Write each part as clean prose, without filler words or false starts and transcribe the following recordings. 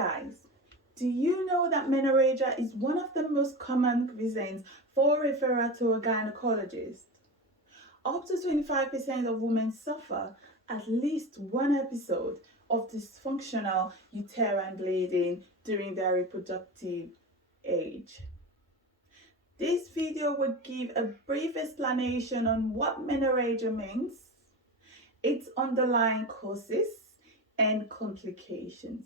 guys, do you know that menorrhagia is one of the most common reasons for referral to a gynecologist? Up to 25% of women suffer at least one episode of dysfunctional uterine bleeding during their reproductive age. This video will give a brief explanation on what menorrhagia means, its underlying causes, and complications.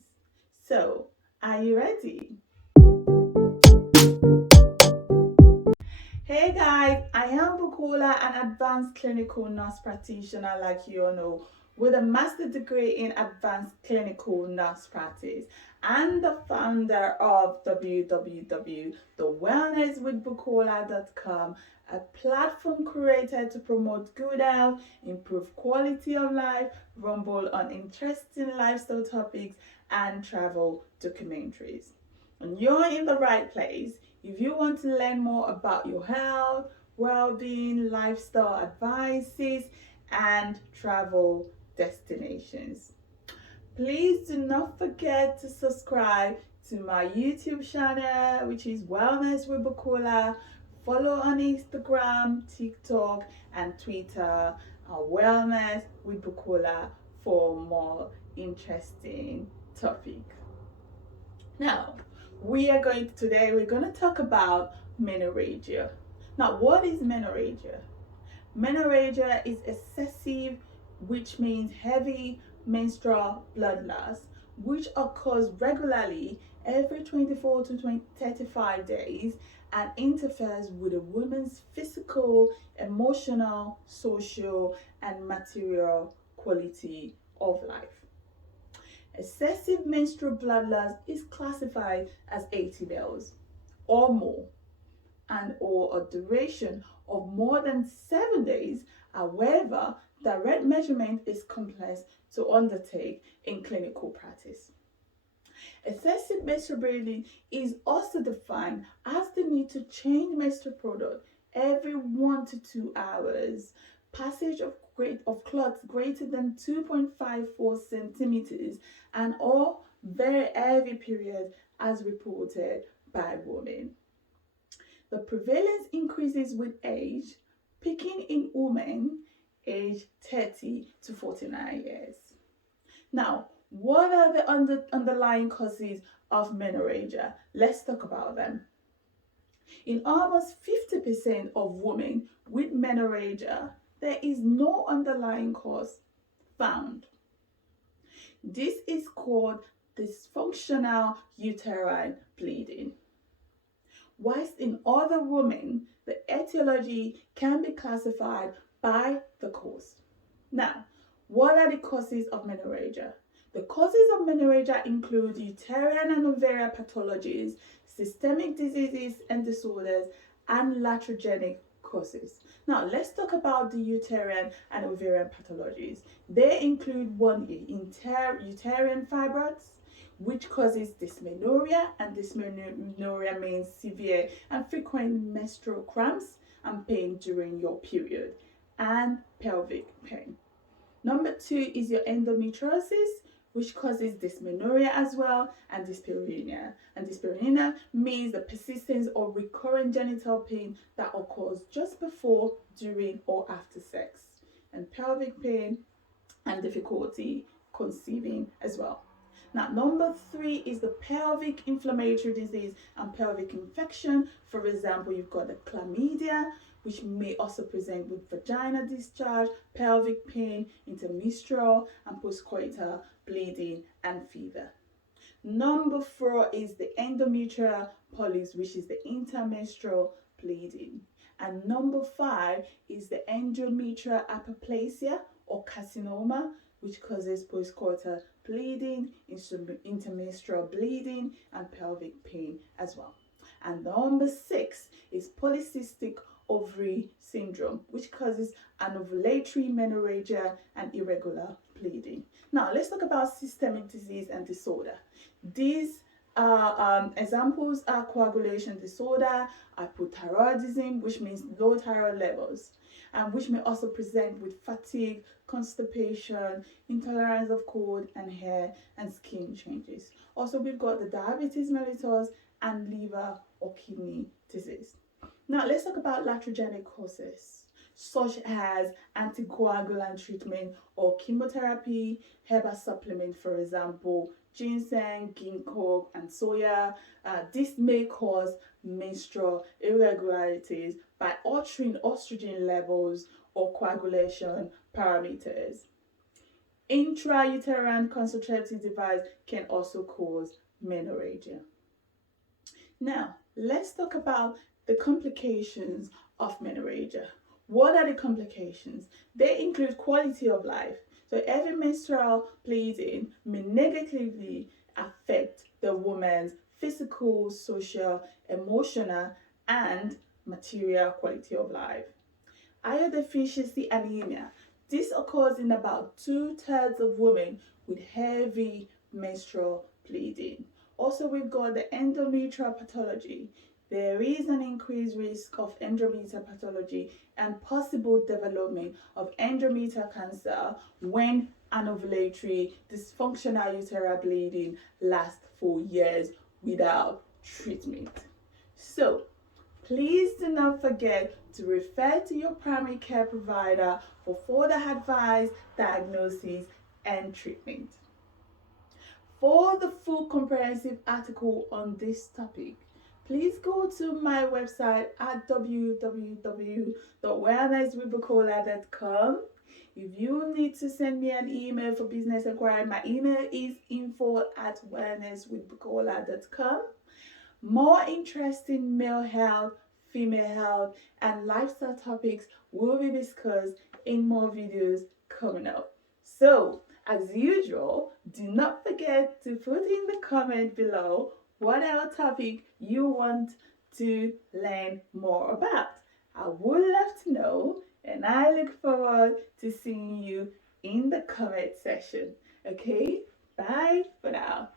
So, are you ready? Hey guys, I am Bukola, an advanced clinical nurse practitioner like you all know, with a master's degree in advanced clinical nurse practice and the founder of www.thewellnesswithbukola.com, a platform created to promote good health, improve quality of life, rumble on interesting lifestyle topics, and travel documentaries. And you're in the right place if you want to learn more about your health, well-being, lifestyle advices, and travel destinations. Please do not forget to subscribe to my YouTube channel, which is Wellness with Bukola. Follow on Instagram, TikTok, and Twitter, Wellness with Bukola, for more interesting topics. Now, we're going to talk about menorrhagia. Now, what is menorrhagia? Menorrhagia is excessive, which means heavy menstrual blood loss, which occurs regularly every 24 to 35 days and interferes with a woman's physical, emotional, social, and material quality of life. Excessive menstrual blood loss is classified as 80 mils or more and or a duration of more than 7 days. However, direct measurement is complex to undertake in clinical practice. Excessive menstrual bleeding is also defined as the need to change menstrual product every 1 to 2 hours, passage of clots greater than 2.54 centimeters, and or very heavy period as reported by women. The prevalence increases with age, peaking in women aged 30 to 49 years. Now, what are the underlying causes of menorrhagia? Let's talk about them. In almost 50% of women with menorrhagia, there is no underlying cause found. This is called dysfunctional uterine bleeding. Whilst in other women, the etiology can be classified by the cause. Now, what are the causes of menorrhagia? The causes of menorrhagia include uterine and ovarian pathologies, systemic diseases and disorders, and iatrogenic causes. Now, let's talk about the uterine and ovarian pathologies. They include uterine fibroids, which causes dysmenorrhea, and dysmenorrhea means severe and frequent menstrual cramps and pain during your period, and pelvic pain. Number 2 is your endometriosis, which causes dysmenorrhea as well, and dyspareunia. And dyspareunia means the persistence or recurrent genital pain that occurs just before, during, or after sex, and pelvic pain and difficulty conceiving as well. Now, number 3 is the pelvic inflammatory disease and pelvic infection. For example, you've got the chlamydia, which may also present with vaginal discharge, pelvic pain, intermenstrual and postcoital bleeding and fever. Number 4 is the endometrial polyps, which is the intermenstrual bleeding. And number 5 is the endometrial aplasia or carcinoma, which causes postcoital bleeding, intermenstrual bleeding, and pelvic pain as well. And number 6 is polycystic ovary syndrome, which causes anovulatory menorrhagia and irregular bleeding. Now, let's talk about systemic disease and disorder. These examples are coagulation disorder, hypothyroidism, which means low thyroid levels, and which may also present with fatigue, constipation, intolerance of cold and hair and skin changes. Also, we've got the diabetes mellitus and liver or kidney disease. Now, let's talk about iatrogenic causes, such as anticoagulant treatment or chemotherapy, herbal supplement, for example, ginseng, ginkgo, and soya. This may cause menstrual irregularities by altering estrogen levels or coagulation parameters. Intrauterine contraceptive device can also cause menorrhagia. Now, let's talk about the complications of menorrhagia. What are the complications? They include quality of life. So every menstrual bleeding may negatively affect the woman's physical, social, emotional, and material quality of life. Iron deficiency anemia. This occurs in about 2/3 of women with heavy menstrual bleeding. Also, we've got the endometrial pathology. There is an increased risk of endometrial pathology and possible development of endometrial cancer when anovulatory dysfunctional uterine bleeding lasts for years without treatment. So, please do not forget to refer to your primary care provider for further advice, diagnosis, and treatment. For the full comprehensive article on this topic, please go to my website at www.wellnesswithbukola.com. If you need to send me an email for business inquiry, my email is info@wellnesswithbukola.com. More interesting male health, female health, and lifestyle topics will be discussed in more videos coming up. So, as usual, do not forget to put in the comment below what our topic you want to learn more about. I would love to know, and I look forward to seeing you in the comment section. Okay, bye for now.